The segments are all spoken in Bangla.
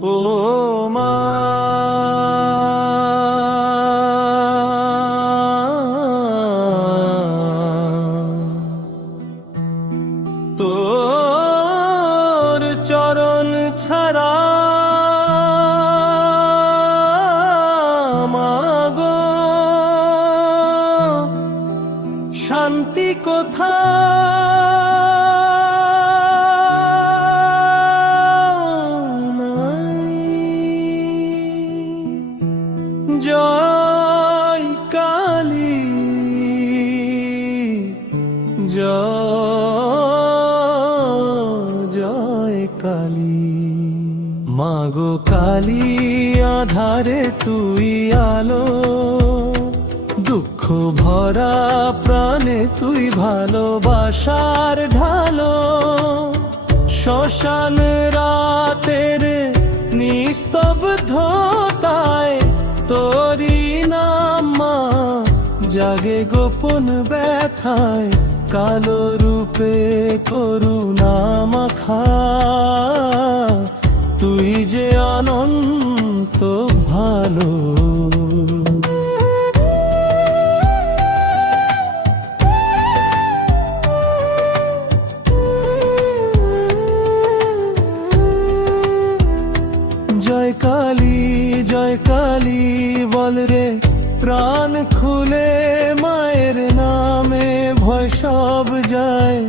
ও মা, তোর চরণ ছাড়া মাগো শান্তি জয় কালী, জয় কালী। মাগো কালী, আধারে তুই আলো, দুঃখ ভরা প্রাণে তুই ভালোবাসার ঢালো। শ্মশান রাতের নিস্তব্ধতায় তোরি নাম মা জাগে গোপন ব্যথায়, কালো রূপে করুণা মাখা তুই যে অনন্ত ভালো। জয় কালী, জয় কালী বল রে প্রাণ খুলে, মায়ের নামে ভয় সব যায়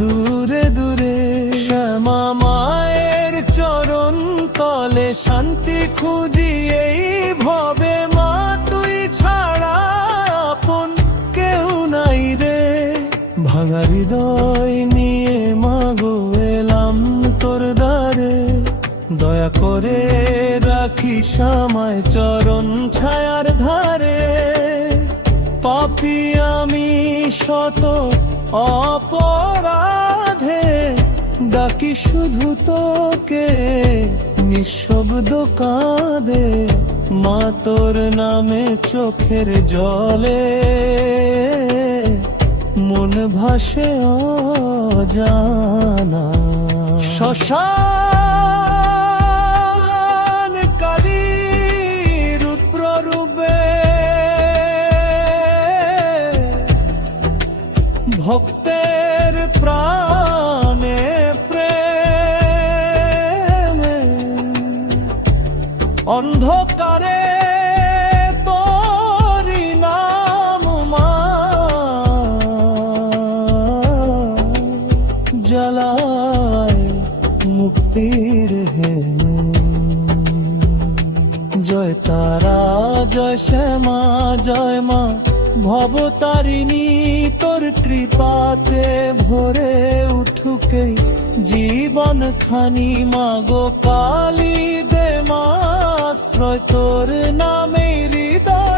দূরে দূরে। শ্যামা মায়ের চরণ তলে শান্তি খুঁজি এই ভবে, মা তুই ছাড়া আপন কেউ নাই রে। ভাঙা হৃদয় নিয়ে মাগো এলাম তোর দ্বারে, দয়া করে রাখিস আমায় চরণ ছায়ার ধারে। পাপী আমি শত অপরাধে, ডাকি শুধু তোকে নিঃশব্দ কাঁদে। মা তোর নামে চোখের জলে মন ভাসে অজানা। শ্মশান কালী রুদ্র রূপে ভক্তের প্রাণে প্রেমে, অন্ধকারে তোরি নাম মা জ্বালায় মুক্তির হেমে। জয় তারা, জয় শ্যামা, জয় মা ভবতারিণী, তোর কৃপাতে ভরে উঠুকে জীবন খানি। মাগো কালী দে মা আশ্রয়, তোর নামে হৃদয়